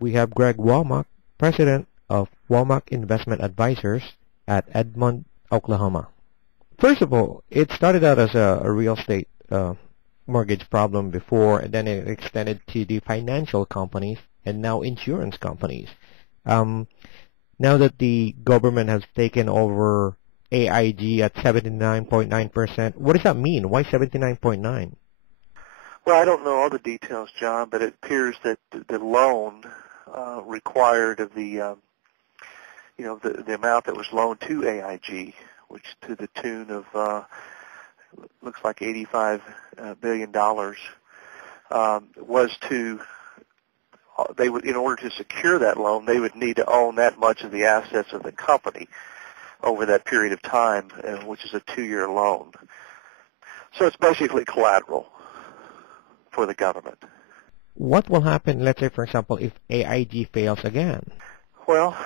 We have Greg Womack, President of Womack Investment Advisers at Edmond, Oklahoma. First of all, it started out as a real estate mortgage problem before, and then it extended to the financial companies and now insurance companies. Now that the government has taken over AIG at 79.9%, what does that mean? Why 79.9? Well, I don't know all the details, John, but it appears that the loan required of the amount that was loaned to AIG, which to the tune of looks like $85 billion, was to they would, in order to secure that loan, they would need to own that much of the assets of the company over that period of time, which is a 2-year loan. So it's basically collateral for the government. What will happen, let's say, for example, if AIG fails again? Well,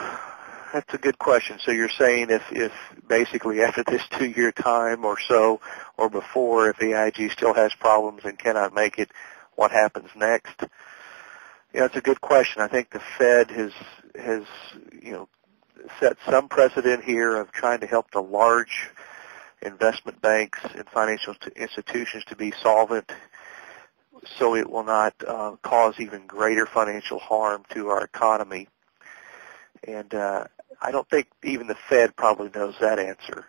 that's a good question. So you're saying if basically after this 2-year time or so, or before, if AIG still has problems and cannot make it, what happens next? Yeah, it's a good question. I think the Fed has set some precedent here of trying to help the large investment banks and financial institutions to be solvent, so it will not cause even greater financial harm to our economy. And I don't think even the Fed probably knows that answer,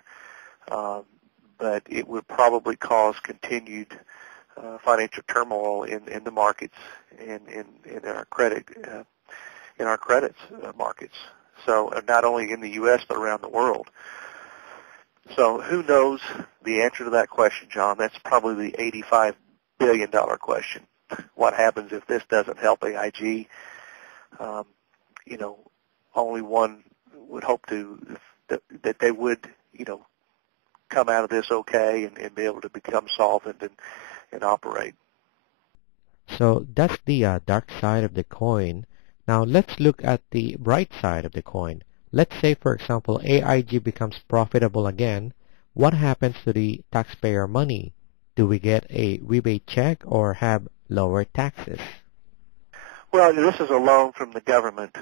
but it would probably cause continued financial turmoil in the markets and in our credit markets. So not only in the U.S. but around the world. So who knows the answer to that question, John? That's probably the $85 billion question. What happens if this doesn't help AIG? Only one would hope that they would, come out of this okay and be able to become solvent and operate. So that's the dark side of the coin. Now let's look at the bright side of the coin. Let's say, for example, AIG becomes profitable again. What happens to the taxpayer money? Do we get a rebate check or have lower taxes? Well, this is a loan from the government.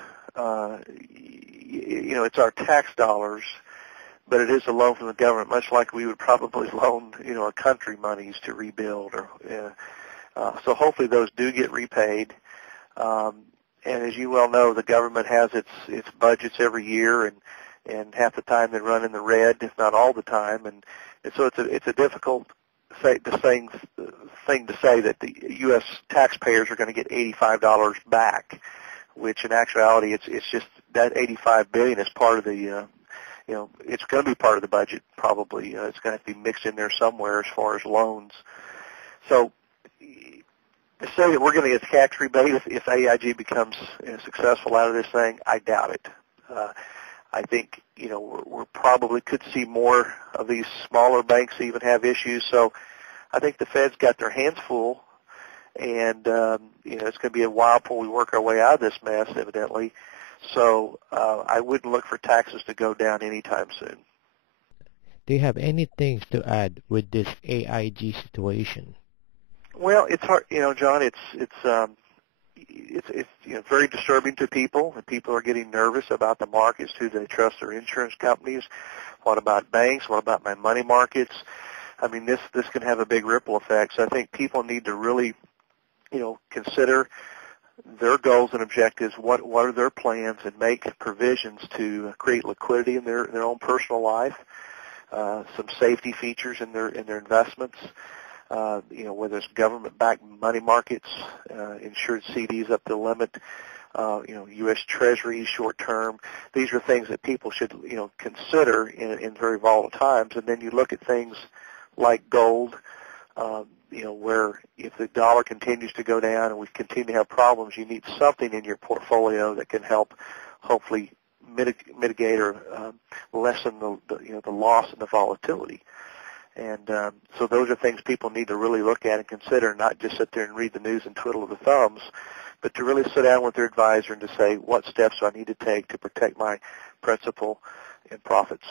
It's our tax dollars, but it is a loan from the government, much like we would probably loan, a country monies to rebuild. So hopefully those do get repaid. And as you well know, the government has its budgets every year, and half the time they run in the red, if not all the time. And so it's a difficult thing to say that the U.S. taxpayers are going to get $85 back, which in actuality it's just that $85 billion is part of the it's going to be part of the budget probably. It's going to have to be mixed in there somewhere as far as loans. So to say that we're going to get tax rebate if AIG becomes successful out of this thing, I doubt it. I think we probably could see more of these smaller banks even have issues. So I think the Fed's got their hands full, and it's going to be a while before we work our way out of this mess, evidently. So I wouldn't look for taxes to go down anytime soon. Do you have any things to add with this AIG situation? Well, it's hard, John. It's very disturbing to people, and people are getting nervous about the markets. Do they trust their insurance companies? What about banks? What about my money markets? I mean, this can have a big ripple effect. So I think people need to really, consider their goals and objectives. What are their plans, and make provisions to create liquidity in their own personal life. Some safety features in their investments. Whether it's government-backed money markets, insured CDs up to the limit, U.S. Treasuries, short-term. These are things that people should, consider in very volatile times. And then you look at things like gold, where if the dollar continues to go down and we continue to have problems, you need something in your portfolio that can help hopefully mitigate or lessen the loss and the volatility. And so those are things people need to really look at and consider, not just sit there and read the news and twiddle the thumbs, but to really sit down with their advisor and to say, what steps do I need to take to protect my principal and profits.